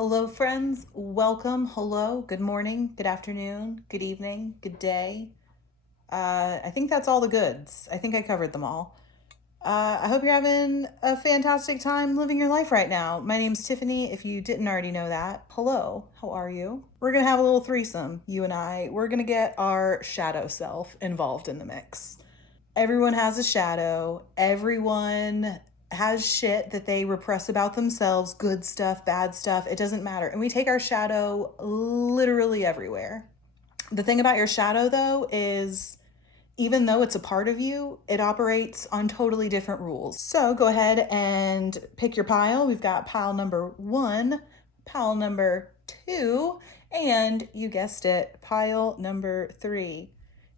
Hello, friends. Welcome. Hello. Good morning. Good afternoon. Good evening. Good day. I think that's all the goods. I think I covered them all. I hope you're having a fantastic time living your life right now. My name's Tiffany. If you didn't already know that, hello. How are you? We're going to have a little threesome, you and I. We're going to get our shadow self involved in the mix. Everyone has a shadow. Everyone has shit that they repress about themselves, good stuff, bad stuff. It doesn't matter. And we take our shadow literally everywhere. The thing about your shadow, though, is even though it's a part of you, it operates on totally different rules. So go ahead and pick your pile. We've got pile number 1, pile number 2, and you guessed it, pile number 3.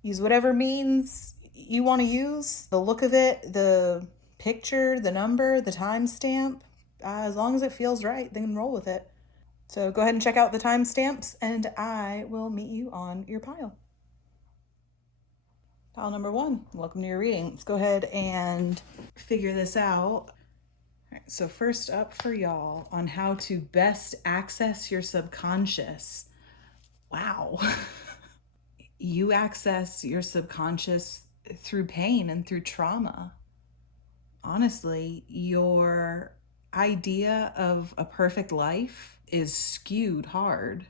Use whatever means you want to use, the look of it, the picture, the number, the timestamp. As long as it feels right, then roll with it. So go ahead and check out the timestamps, and I will meet you on your pile. Pile number 1, welcome to your reading. Let's go ahead and figure this out. All right, so first up for y'all on how to best access your subconscious. Wow. You access your subconscious through pain and through trauma. Honestly, your idea of a perfect life is skewed hard.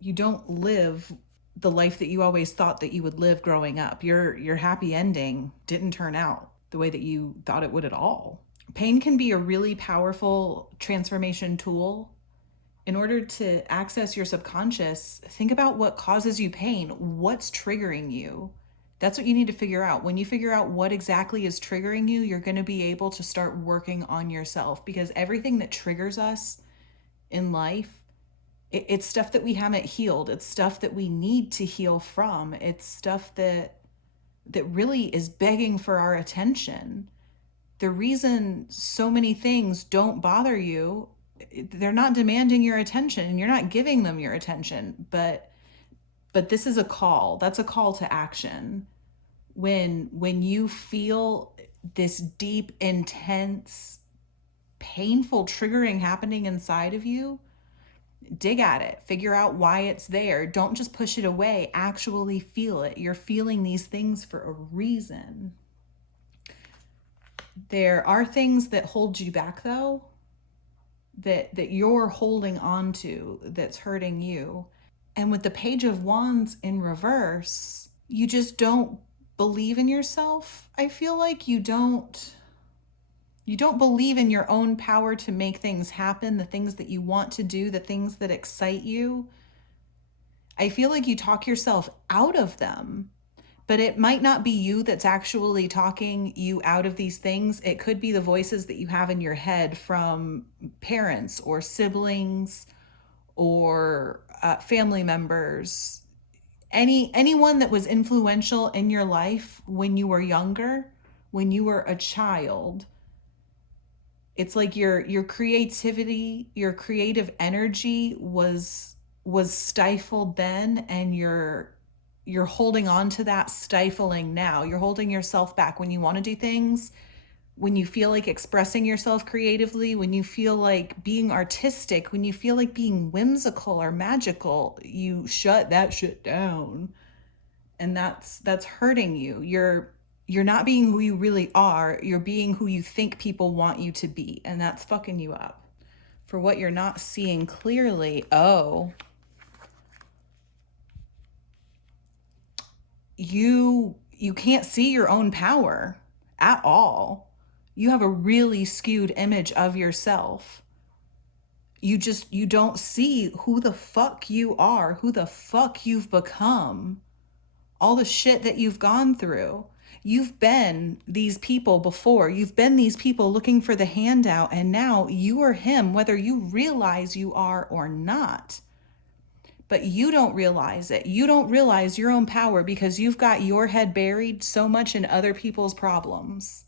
You don't live the life that you always thought that you would live growing up. Your happy ending didn't turn out the way that you thought it would at all. Pain can be a really powerful transformation tool. In order to access your subconscious, think about what causes you pain. What's triggering you? That's what you need to figure out. When you figure out what exactly is triggering you, you're going to be able to start working on yourself, because everything that triggers us in life, it's stuff that we haven't healed. It's stuff that we need to heal from. It's stuff that really is begging for our attention. The reason so many things don't bother you, they're not demanding your attention and you're not giving them your attention, but this is a call. That's a call to action. When you feel this deep, intense, painful triggering happening inside of you, dig at it, figure out why it's there. Don't just push it away, actually feel it. You're feeling these things for a reason. There are things that hold you back, though, that you're holding on to, that's hurting you. And with the Page of Wands in reverse, you just don't believe in yourself. I feel like you don't believe in your own power to make things happen, the things that you want to do, the things that excite you. I feel like you talk yourself out of them, but it might not be you that's actually talking you out of these things. It could be the voices that you have in your head from parents or siblings or family members, anyone that was influential in your life when you were younger, when you were a child. It's like your creativity, your creative energy was stifled then, and you're holding on to that stifling now. You're holding yourself back when you want to do things, when you feel like expressing yourself creatively, when you feel like being artistic, when you feel like being whimsical or magical, you shut that shit down. And that's hurting you. You're not being who you really are. You're being who you think people want you to be, and that's fucking you up. For what you're not seeing clearly, you can't see your own power at all. You have a really skewed image of yourself. You don't see who the fuck you are, who the fuck you've become, all the shit that you've gone through. You've been these people before. You've been these people looking for the handout, and now you are him, whether you realize you are or not. But you don't realize it. You don't realize your own power because you've got your head buried so much in other people's problems.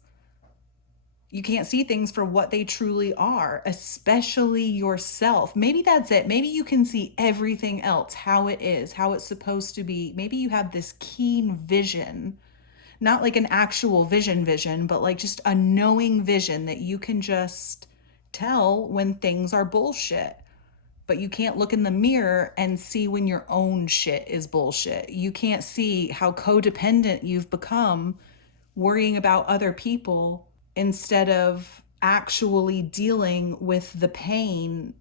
You can't see things for what they truly are, especially yourself. Maybe that's it. Maybe you can see everything else, how it is, how it's supposed to be. Maybe you have this keen vision, not like an actual vision, but like just a knowing vision that you can just tell when things are bullshit. but you can't look in the mirror and see when your own shit is bullshit. You can't see how codependent you've become worrying about other people instead of actually dealing with the pain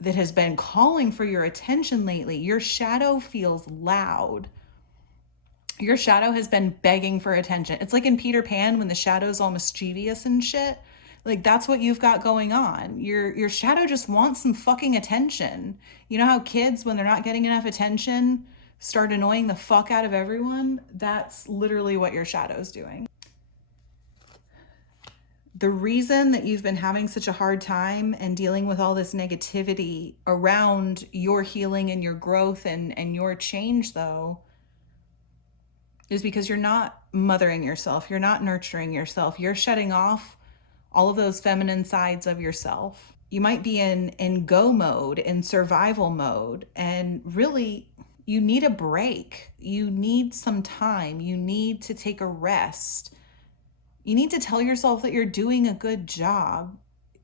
that has been calling for your attention lately. Your shadow feels loud. Your shadow has been begging for attention. It's like in Peter Pan when the shadow's all mischievous and shit. Like, that's what you've got going on. Your shadow just wants some fucking attention. You know how kids, when they're not getting enough attention, start annoying the fuck out of everyone? That's literally what your shadow's doing. The reason that you've been having such a hard time and dealing with all this negativity around your healing and your growth and your change, though, is because you're not mothering yourself. You're not nurturing yourself. You're shutting off all of those feminine sides of yourself. You might be in go mode, in survival mode, and really you need a break. You need some time. You need to take a rest. You need to tell yourself that you're doing a good job.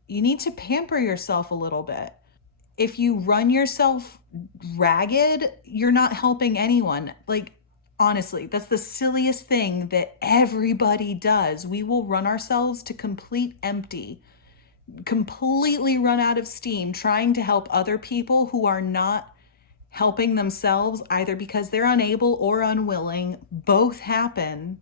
You need to pamper yourself a little bit. If you run yourself ragged, you're not helping anyone. Like, honestly, that's the silliest thing that everybody does. We will run ourselves to complete empty, completely run out of steam trying to help other people who are not helping themselves, either because they're unable or unwilling. Both happen.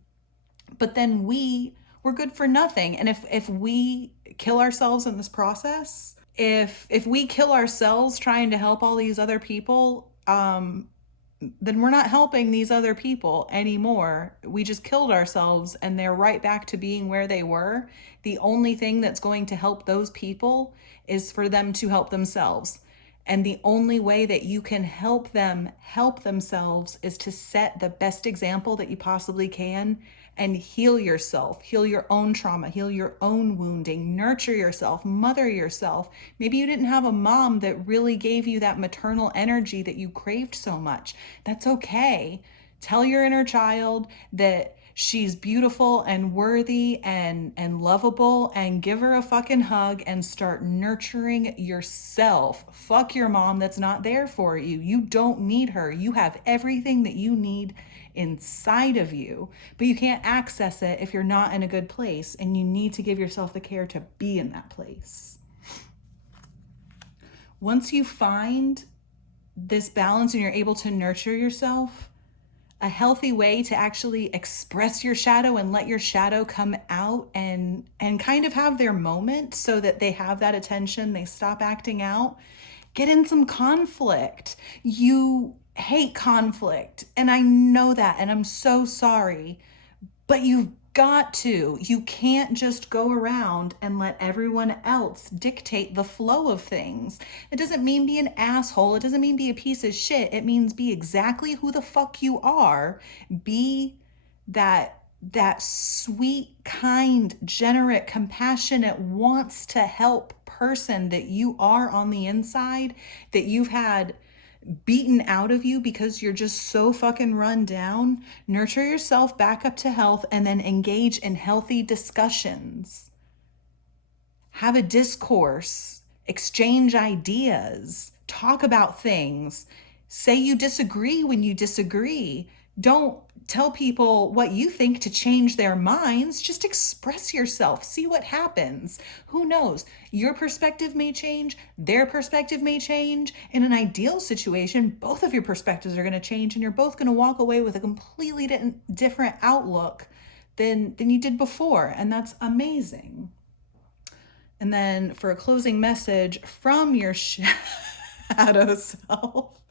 But then we're good for nothing. And if we kill ourselves in this process, if we kill ourselves trying to help all these other people, then we're not helping these other people anymore. We just killed ourselves and they're right back to being where they were. The only thing that's going to help those people is for them to help themselves. And the only way that you can help them help themselves is to set the best example that you possibly can and heal yourself, heal your own trauma, heal your own wounding, nurture yourself, mother yourself. Maybe you didn't have a mom that really gave you that maternal energy that you craved so much. That's okay. Tell your inner child that she's beautiful and worthy and lovable, and give her a fucking hug and start nurturing yourself. Fuck your mom that's not there for you. You don't need her. You have everything that you need inside of you, but you can't access it if you're not in a good place, and you need to give yourself the care to be in that place. Once you find this balance and you're able to nurture yourself, a healthy way to actually express your shadow and let your shadow come out and kind of have their moment so that they have that attention, they stop acting out. Get in some conflict. You hate conflict, and I know that, and I'm so sorry, but you've got to. You can't just go around and let everyone else dictate the flow of things. It doesn't mean be an asshole. It doesn't mean be a piece of shit. It means be exactly who the fuck you are. Be that sweet, kind, generous, compassionate, wants to help person that you are on the inside, that you've had beaten out of you because you're just so fucking run down. Nurture yourself back up to health, and then engage in healthy discussions. Have a discourse, exchange ideas, talk about things. Say you disagree when you disagree. Don't tell people what you think to change their minds. Just express yourself. See what happens. Who knows? Your perspective may change. Their perspective may change. In an ideal situation, both of your perspectives are going to change, and you're both going to walk away with a completely different outlook than you did before. And that's amazing. And then for a closing message from your shadow self,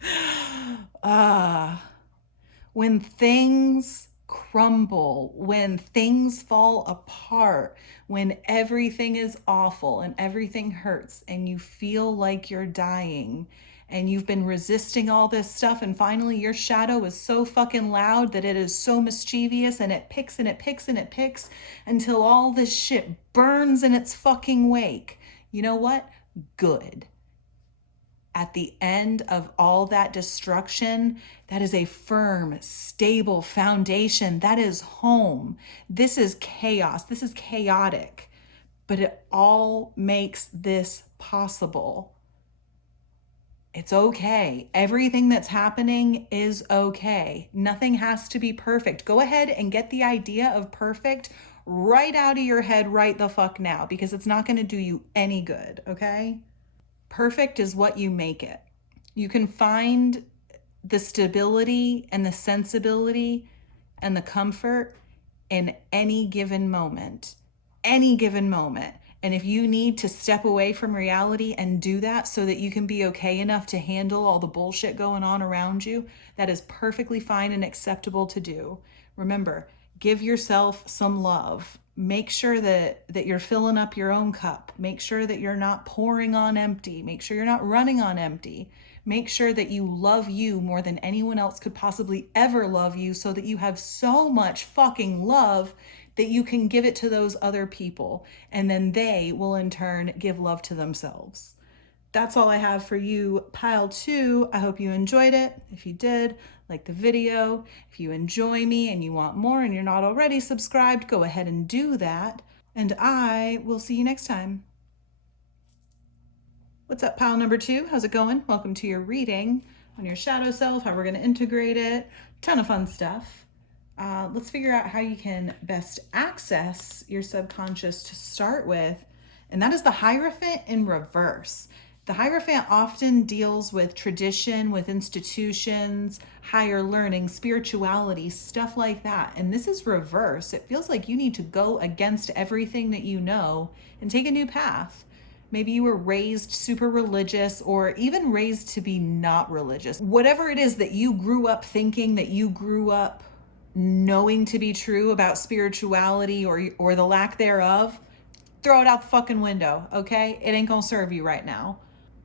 when things crumble, when things fall apart, when everything is awful and everything hurts and you feel like you're dying and you've been resisting all this stuff, and finally your shadow is so fucking loud that it is so mischievous, and it picks and it picks and it picks until all this shit burns in its fucking wake. You know what? Good. At the end of all that destruction, that is a firm, stable foundation. That is home. This is chaos. This is chaotic. But it all makes this possible. It's okay. Everything that's happening is okay. Nothing has to be perfect. Go ahead and get the idea of perfect right out of your head right the fuck now, because it's not going to do you any good, okay? Perfect is what you make it. You can find the stability and the sensibility and the comfort in any given moment. Any given moment. And if you need to step away from reality and do that so that you can be okay enough to handle all the bullshit going on around you, that is perfectly fine and acceptable to do. Remember, give yourself some love. Make sure that you're filling up your own cup. Make sure that you're not pouring on empty. Make sure you're not running on empty. Make sure that you love you more than anyone else could possibly ever love you, so that you have so much fucking love that you can give it to those other people, and then they will in turn give love to themselves. That's all I have for you, pile 2. I hope you enjoyed it. If you did, like the video. If you enjoy me and you want more and you're not already subscribed, go ahead and do that. And I will see you next time. What's up, pile number 2? How's it going? Welcome to your reading on your shadow self, how we're going to integrate it. Ton of fun stuff. Let's figure out how you can best access your subconscious to start with, and that is the Hierophant in reverse. The Hierophant often deals with tradition, with institutions, higher learning, spirituality, stuff like that. And this is reverse. It feels like you need to go against everything that you know and take a new path. Maybe you were raised super religious, or even raised to be not religious. Whatever it is that you grew up thinking, that you grew up knowing to be true about spirituality or the lack thereof, throw it out the fucking window, okay? It ain't gonna serve you right now.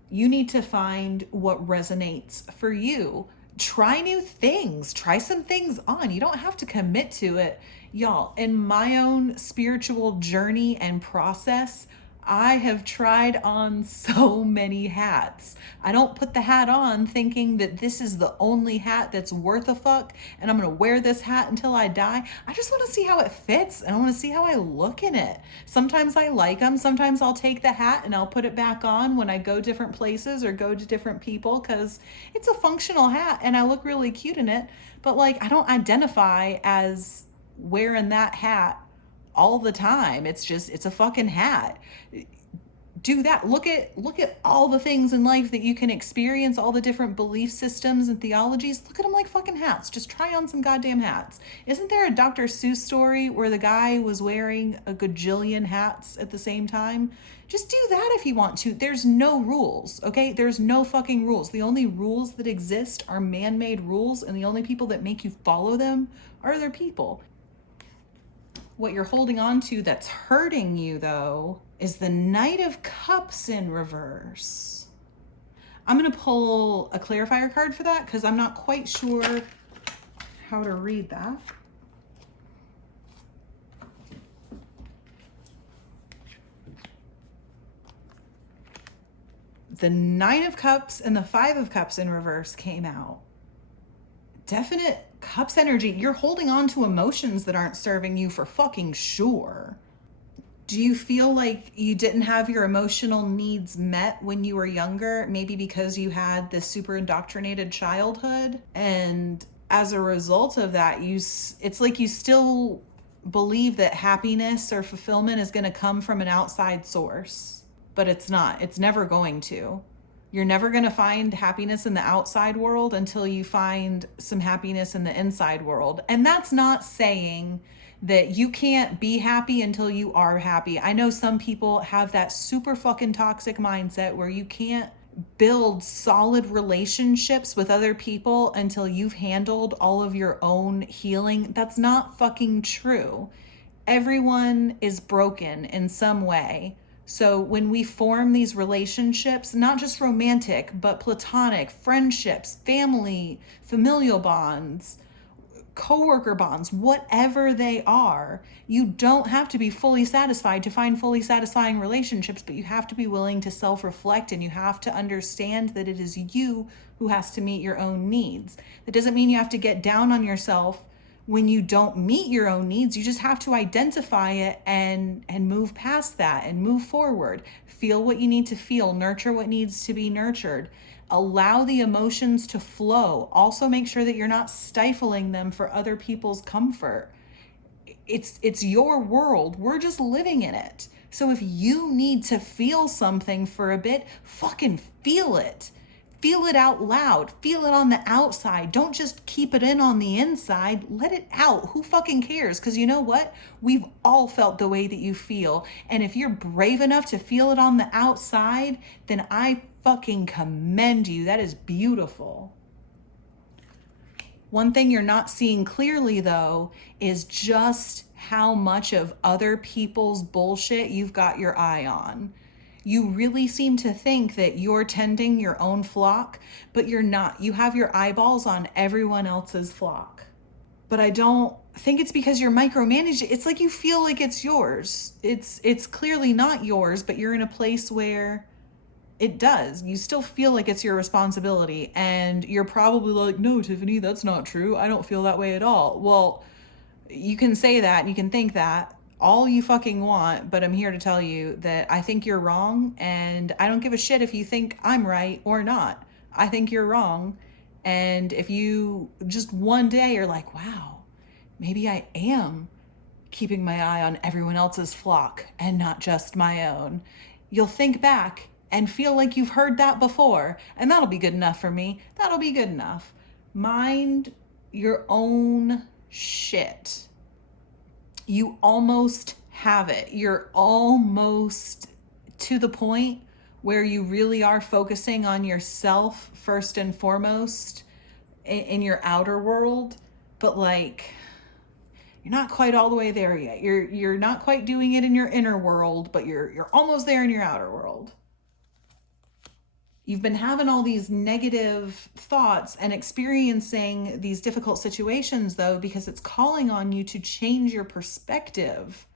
You need to find what resonates for you. Try new things. Try some things on. You don't have to commit to it. Y'all, in my own spiritual journey and process, I have tried on so many hats. I don't put the hat on thinking that this is the only hat that's worth a fuck and I'm gonna wear this hat until I die. I just wanna see how it fits and I wanna see how I look in it. Sometimes I like them. Sometimes I'll take the hat and I'll put it back on when I go different places or go to different people, because it's a functional hat and I look really cute in it. But like, I don't identify as wearing that hat all the time. It's a fucking hat. Do that. Look at all the things in life that you can experience, all the different belief systems and theologies. Look at them like fucking hats. Just try on some goddamn hats. Isn't there a Dr. Seuss story where the guy was wearing a gajillion hats at the same time? Just do that if you want to. There's no rules, okay? There's no fucking rules. The only rules that exist are man-made rules, and the only people that make you follow them are other people. What you're holding on to that's hurting you, though, is the Knight of Cups in reverse. I'm going to pull a clarifier card for that because I'm not quite sure how to read that. The Nine of Cups and the Five of Cups in reverse came out. Definite Cups energy. You're holding on to emotions that aren't serving you for fucking sure. Do you feel like you didn't have your emotional needs met when you were younger? Maybe because you had this super indoctrinated childhood, and as a result of that, it's like you still believe that happiness or fulfillment is going to come from an outside source, but it's not. It's never going to. You're never going to find happiness in the outside world until you find some happiness in the inside world. And that's not saying that you can't be happy until you are happy. I know some people have that super fucking toxic mindset where you can't build solid relationships with other people until you've handled all of your own healing. That's not fucking true. Everyone is broken in some way. So when we form these relationships, not just romantic, but platonic, friendships, family, familial bonds, coworker bonds, whatever they are, you don't have to be fully satisfied to find fully satisfying relationships, but you have to be willing to self-reflect, and you have to understand that it is you who has to meet your own needs. That doesn't mean you have to get down on yourself when you don't meet your own needs. You just have to identify it and move past that and move forward. Feel what you need to feel, nurture what needs to be nurtured. Allow the emotions to flow. Also make sure that you're not stifling them for other people's comfort. It's your world. We're just living in it. So if you need to feel something for a bit, fucking feel it. Feel it out loud. Feel it on the outside. Don't just keep it in on the inside. Let it out. Who fucking cares? Because you know what? We've all felt the way that you feel. And if you're brave enough to feel it on the outside, then I fucking commend you. That is beautiful. One thing you're not seeing clearly, though, is just how much of other people's bullshit you've got your eye on. You really seem to think that you're tending your own flock, but you're not. You have your eyeballs on everyone else's flock. But I don't think it's because you're micromanaging. It's like you feel like it's yours. It's clearly not yours, but you're in a place where it does. You still feel like it's your responsibility. And you're probably like, no, Tiffany, that's not true. I don't feel that way at all. Well, you can say that and you can think that all you fucking want, but I'm here to tell you that I think you're wrong, and I don't give a shit if you think I'm right or not. I think you're wrong. And if you just one day are like, wow, maybe I am keeping my eye on everyone else's flock and not just my own, you'll think back and feel like you've heard that before, and that'll be good enough for me. That'll be good enough. Mind your own shit. You almost have it. You're almost to the point where you really are focusing on yourself first and foremost in your outer world, but like you're not quite all the way there yet. You're not quite doing it in your inner world, but you're almost there in your outer world. You've been having all these negative thoughts and experiencing these difficult situations, though, because it's calling on you to change your perspective.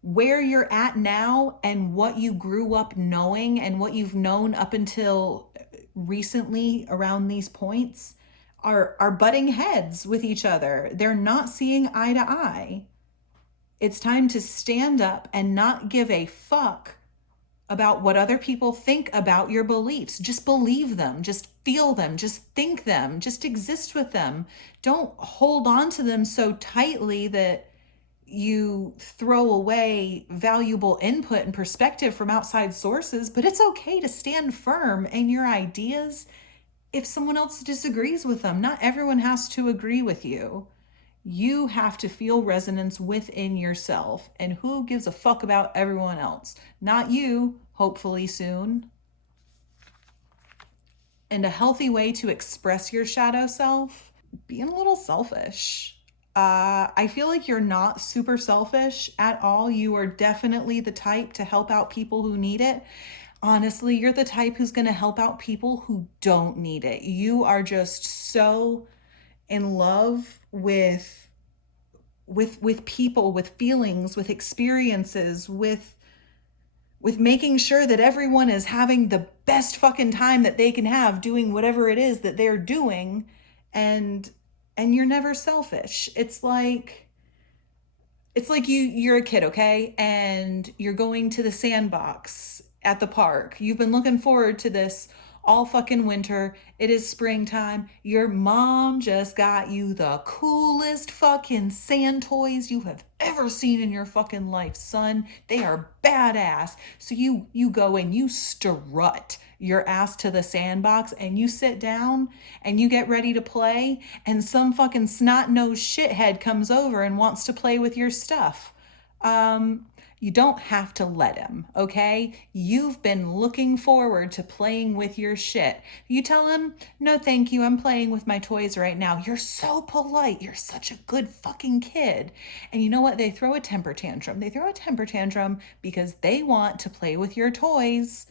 Where you're at now and what you grew up knowing and what you've known up until recently around these points are butting heads with each other. They're not seeing eye to eye. It's time to stand up and not give a fuck about what other people think about your beliefs. Just believe them, just feel them, just think them, just exist with them. Don't hold on to them so tightly that you throw away valuable input and perspective from outside sources, but it's okay to stand firm in your ideas if someone else disagrees with them. Not everyone has to agree with you. You have to feel resonance within yourself. And who gives a fuck about everyone else? Not you, hopefully soon. And a healthy way to express your shadow self, being a little selfish. I feel like you're not super selfish at all. You are definitely the type to help out people who need it. Honestly, you're the type who's going to help out people who don't need it. You are just so in love with people, with feelings, with experiences, with making sure that everyone is having the best fucking time that they can have doing whatever it is that they're doing, and you're never selfish. It's like you're a kid, okay? And you're going to the sandbox at the park. You've been looking forward to this all fucking winter. It is springtime. Your mom just got you the coolest fucking sand toys you have ever seen in your fucking life, son. They are badass. So you go and you strut your ass to the sandbox and you sit down and you get ready to play, and some fucking snot-nosed shithead comes over and wants to play with your stuff. You don't have to let him, okay? You've been looking forward to playing with your shit. You tell him, no thank you, I'm playing with my toys right now. You're so polite. You're such a good fucking kid. And you know what? They throw a temper tantrum. They throw a temper tantrum because they want to play with your toys,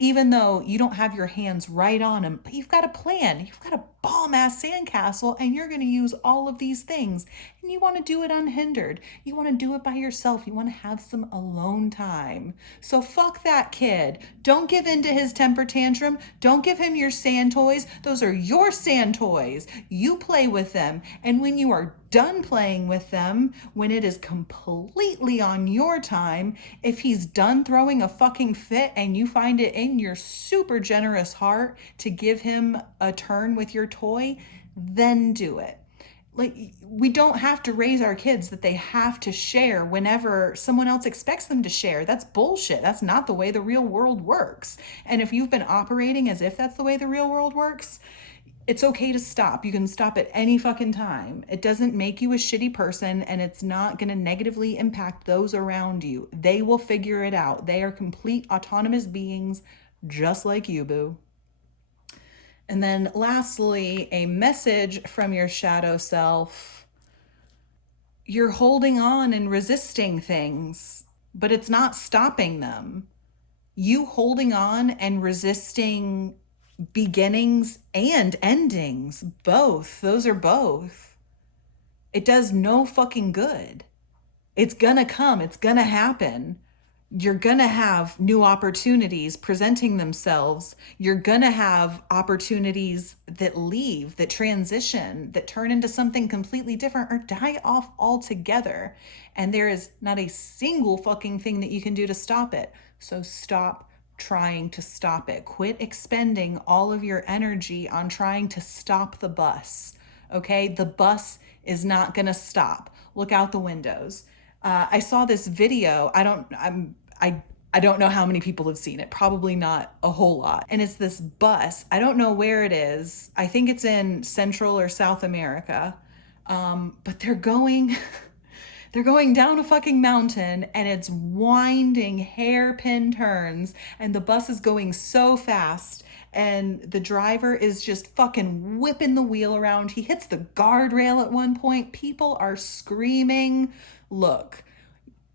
even though you don't have your hands right on them. But you've got a plan. You've got a bomb-ass sandcastle, and you're going to use all of these things. And and you want to do it unhindered. You want to do it by yourself. You want to have some alone time. So fuck that kid. Don't give in to his temper tantrum. Don't give him your sand toys. Those are your sand toys. You play with them. And when you are done playing with them, when it is completely on your time, if he's done throwing a fucking fit and you find it in your super generous heart to give him a turn with your toy, then do it. Like, we don't have to raise our kids that they have to share whenever someone else expects them to share. That's bullshit. That's not the way the real world works. And if you've been operating as if that's the way the real world works, it's okay to stop. You can stop at any fucking time. It doesn't make you a shitty person, and it's not going to negatively impact those around you. They will figure it out. They are complete autonomous beings just like you, boo. And then lastly, a message from your shadow self. You're holding on and resisting things, but it's not stopping them. You holding on and resisting beginnings and endings, both. Those are both. It does no fucking good. It's gonna come. It's gonna happen. You're going to have new opportunities presenting themselves. You're going to have opportunities that leave, that transition, that turn into something completely different or die off altogether. And there is not a single fucking thing that you can do to stop it. So stop trying to stop it. Quit expending all of your energy on trying to stop the bus. Okay? The bus is not going to stop. Look out the windows. I saw this video. I don't know how many people have seen it. Probably not a whole lot. And it's this bus. I don't know where it is. I think it's in Central or South America. But they're going down a fucking mountain, and it's winding hairpin turns, and the bus is going so fast, and the driver is just fucking whipping the wheel around. He hits the guardrail at one point. People are screaming. Look,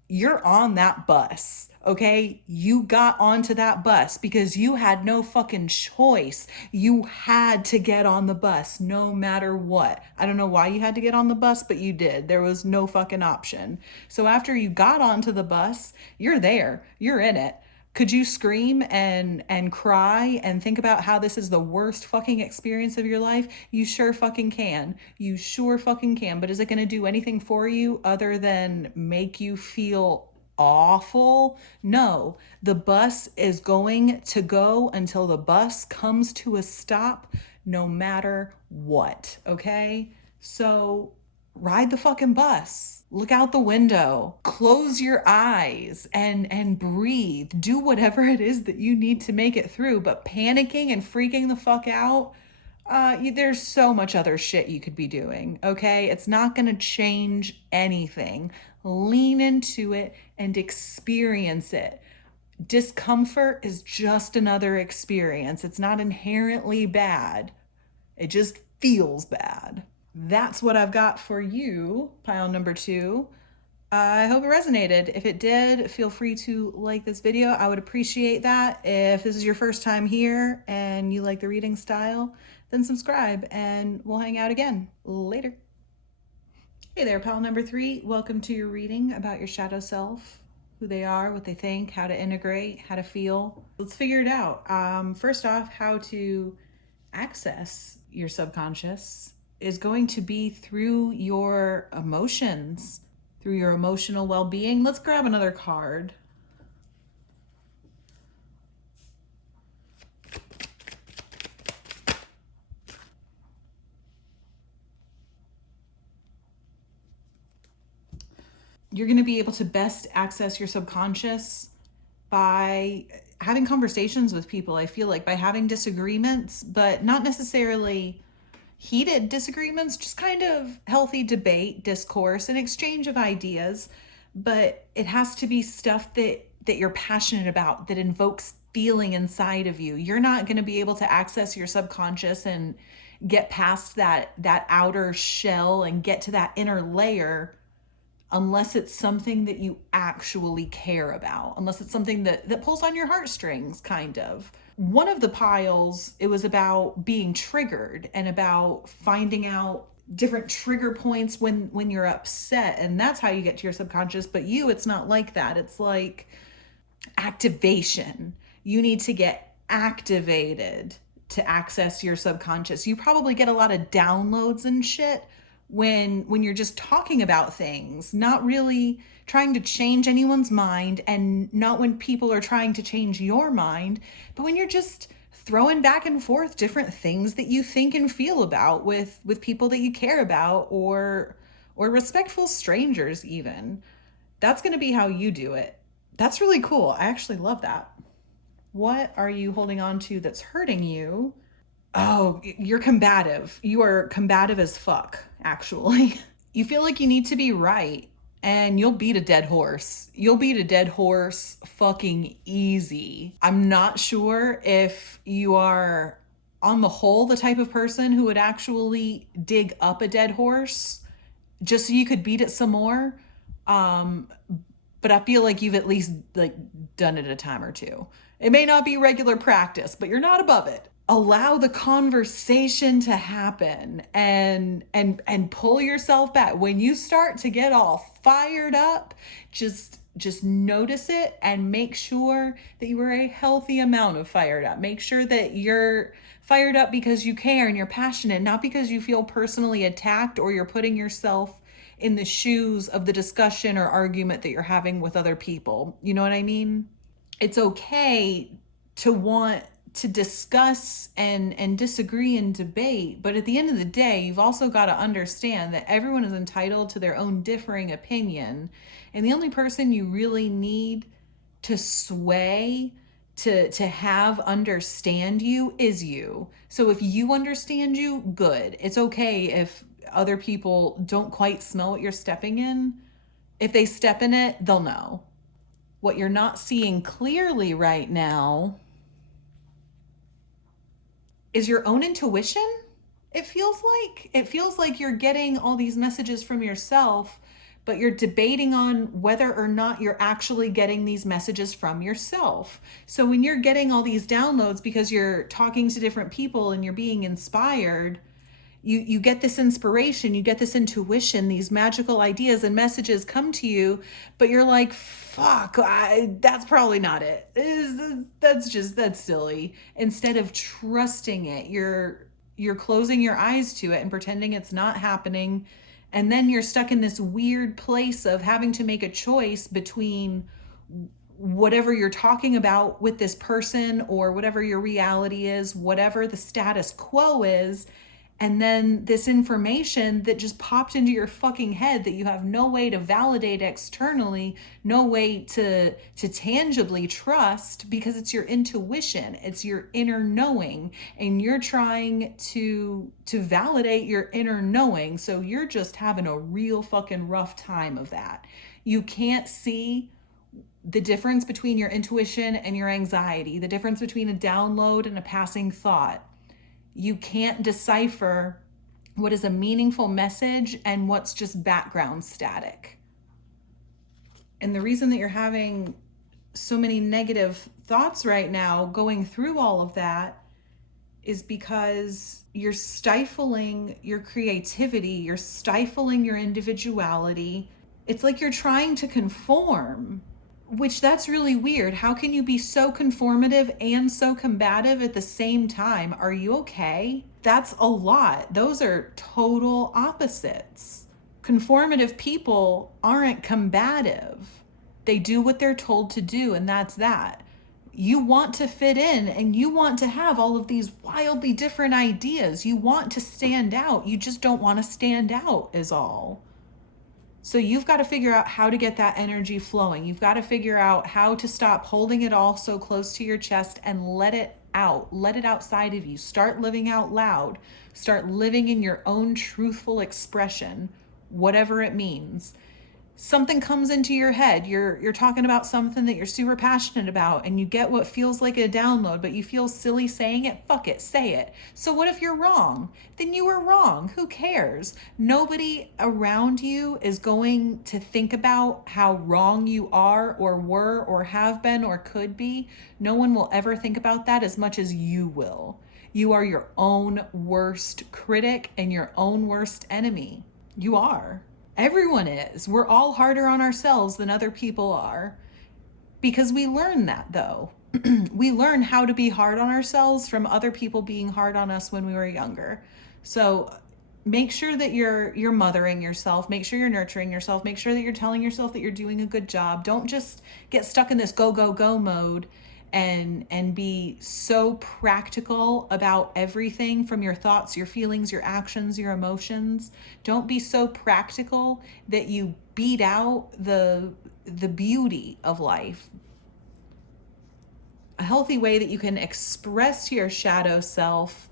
you're on that bus, okay? You got onto that bus because you had no fucking choice. You had to get on the bus no matter what. I don't know why you had to get on the bus, but you did. There was no fucking option. So after you got onto the bus, you're there. You're in it. Could you scream and cry and think about how this is the worst fucking experience of your life? You sure fucking can. You sure fucking can. But is it going to do anything for you other than make you feel awful? No. The bus is going to go until the bus comes to a stop, no matter what. Okay? So ride the fucking bus. Look out the window, close your eyes and breathe. Do whatever it is that you need to make it through. But panicking and freaking the fuck out, there's so much other shit you could be doing, okay? It's not gonna change anything. Lean into it and experience it. Discomfort is just another experience. It's not inherently bad. It just feels bad. That's what I've got for you, pile number 2. I hope it resonated. If it did, feel free to like this video. I would appreciate that. If this is your first time here and you like the reading style, then subscribe and we'll hang out again later. Hey there, pile number 3. Welcome to your reading about your shadow self, who they are, what they think, how to integrate, how to feel. Let's figure it out. First off, how to access your subconscious is going to be through your emotions, through your emotional well-being. Let's grab another card. You're going to be able to best access your subconscious by having conversations with people, I feel like, by having disagreements, but not necessarily heated disagreements, just kind of healthy debate, discourse, and exchange of ideas. But it has to be stuff that you're passionate about, that invokes feeling inside of you. You're not going to be able to access your subconscious and get past that outer shell and get to that inner layer unless it's something that you actually care about, unless it's something that pulls on your heartstrings, kind of. One of the piles, it was about being triggered and about finding out different trigger points when you're upset, and that's how you get to your subconscious. But it's not like that. It's like activation. You need to get activated to access your subconscious. You probably get a lot of downloads and shit when you're just talking about things, not really trying to change anyone's mind, and not when people are trying to change your mind, but when you're just throwing back and forth different things that you think and feel about with people that you care about, or respectful strangers even. That's going to be how you do it. That's really cool. I actually love that. What are you holding on to that's hurting you? Oh, you're combative. You are combative as fuck, actually. You feel like you need to be right, and you'll beat a dead horse. You'll beat a dead horse fucking easy. I'm not sure if you are, on the whole, the type of person who would actually dig up a dead horse just so you could beat it some more. Um, but I feel like you've at least like done it a time or two. It may not be regular practice, but you're not above it. Allow the conversation to happen, and pull yourself back. When you start to get all fired up, just notice it and make sure that you are a healthy amount of fired up. Make sure that you're fired up because you care and you're passionate, not because you feel personally attacked or you're putting yourself in the shoes of the discussion or argument that you're having with other people. You know what I mean? It's okay to want to discuss and disagree and debate, but at the end of the day, you've also got to understand that everyone is entitled to their own differing opinion, and the only person you really need to sway, to have understand you, is you. So if you understand you, good. It's okay if other people don't quite smell what you're stepping in. If they step in it, they'll know. What you're not seeing clearly right now is your own intuition. It feels like you're getting all these messages from yourself, but you're debating on whether or not you're actually getting these messages from yourself. So when you're getting all these downloads because you're talking to different people and you're being inspired, you get this inspiration, you get this intuition, these magical ideas and messages come to you, but you're like, fuck, that's probably not it. That's silly. Instead of trusting it, you're closing your eyes to it and pretending it's not happening. And then you're stuck in this weird place of having to make a choice between whatever you're talking about with this person, or whatever your reality is, whatever the status quo is, and then this information that just popped into your fucking head that you have no way to validate externally, no way to tangibly trust, because it's your intuition, it's your inner knowing, and you're trying to validate your inner knowing. So you're just having a real fucking rough time of that. You can't see the difference between your intuition and your anxiety, the difference between a download and a passing thought. You can't decipher what is a meaningful message and what's just background static. And the reason that you're having so many negative thoughts right now going through all of that is because you're stifling your creativity, you're stifling your individuality. It's like you're trying to conform, which that's really weird. How can you be so conformative and so combative at the same time? Are you okay? That's a lot. Those are total opposites. Conformative people aren't combative. They do what they're told to do, and that's that. You want to fit in, and you want to have all of these wildly different ideas. You want to stand out. You just don't want to stand out, is all. So you've got to figure out how to get that energy flowing. You've got to figure out how to stop holding it all so close to your chest and let it out. Let it outside of you. Start living out loud. Start living in your own truthful expression, whatever it means. Something comes into your head, you're talking about something that you're super passionate about, and you get what feels like a download, but you feel silly saying it. Fuck it, say it. So what if you're wrong? Then you were wrong. Who cares? Nobody around you is going to think about how wrong you are or were or have been or could be. No one will ever think about that as much as you will. You are your own worst critic and your own worst enemy. You are. Everyone is. We're all harder on ourselves than other people are, because we learn that, though. We learn how to be hard on ourselves from other people being hard on us when we were younger. So make sure that you're mothering yourself, make sure you're nurturing yourself, make sure that you're telling yourself that you're doing a good job. Don't just get stuck in this go go go mode and be so practical about everything, from your thoughts, your feelings, your actions, your emotions. Don't be so practical that you beat out the beauty of life. A healthy way that you can express your shadow self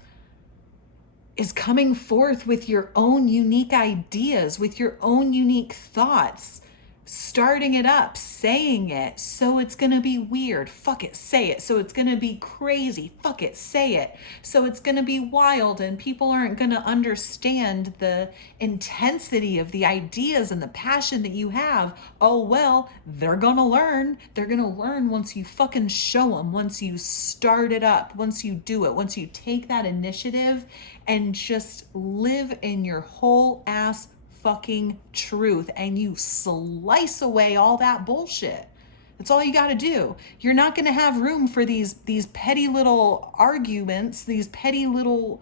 is coming forth with your own unique ideas, with your own unique thoughts, starting it up, saying it. So it's going to be weird. Fuck it, say it. So it's going to be crazy. Fuck it, say it. So it's going to be wild, and people aren't going to understand the intensity of the ideas and the passion that you have. Oh, well, they're going to learn. They're going to learn once you fucking show them, once you start it up, once you do it, once you take that initiative and just live in your whole ass fucking truth, and you slice away all that bullshit. That's all you got to do. You're not going to have room for these petty little arguments, these petty little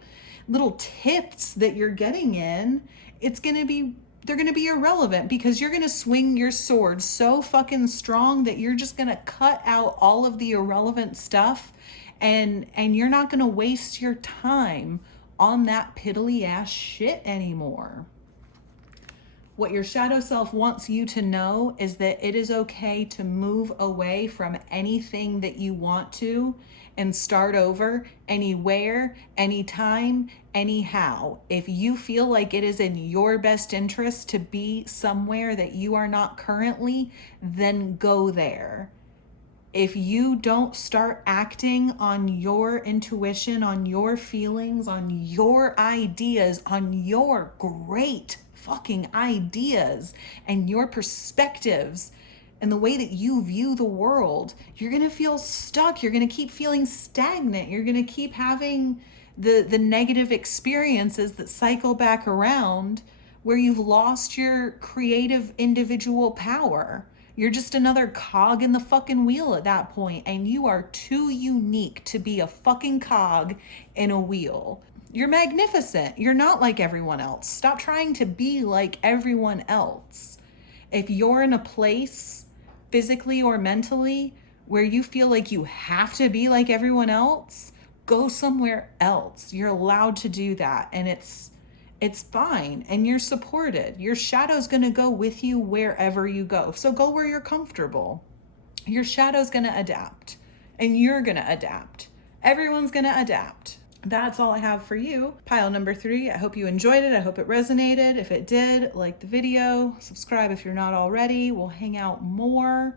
tips that you're getting in. They're going to be irrelevant, because you're going to swing your sword so fucking strong that you're just going to cut out all of the irrelevant stuff, and you're not going to waste your time on that piddly ass shit anymore. What your shadow self wants you to know is that it is okay to move away from anything that you want to and start over anywhere, anytime, anyhow. If you feel like it is in your best interest to be somewhere that you are not currently, then go there. If you don't start acting on your intuition, on your feelings, on your ideas, on your great fucking ideas and your perspectives and the way that you view the world, you're going to feel stuck. You're going to keep feeling stagnant. You're going to keep having the negative experiences that cycle back around, where you've lost your creative individual power. You're just another cog in the fucking wheel at that point, and you are too unique to be a fucking cog in a wheel. You're magnificent. You're not like everyone else. Stop trying to be like everyone else. If you're in a place, physically or mentally, where you feel like you have to be like everyone else, go somewhere else. You're allowed to do that, and it's fine, and you're supported. Your shadow's going to go with you wherever you go. So go where you're comfortable. Your shadow's going to adapt, and you're going to adapt. Everyone's going to adapt. That's all I have for you. Pile number 3. I hope you enjoyed it. I hope it resonated. If it did, like the video, subscribe if you're not already. We'll hang out more.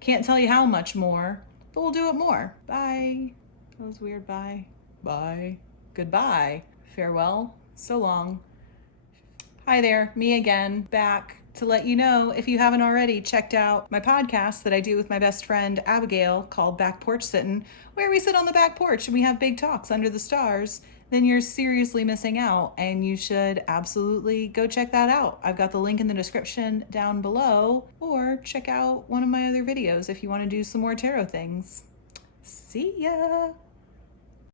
Can't tell you how much more, but we'll do it more. Bye. That was weird. Bye. Bye. Goodbye. Farewell. So long. Hi there, me again, back to let you know, if you haven't already checked out my podcast that I do with my best friend Abigail called Back Porch Sittin', where we sit on the back porch and we have big talks under the stars, then you're seriously missing out, and you should absolutely go check that out. I've got the link in the description down below, or check out one of my other videos if you want to do some more tarot things. See ya!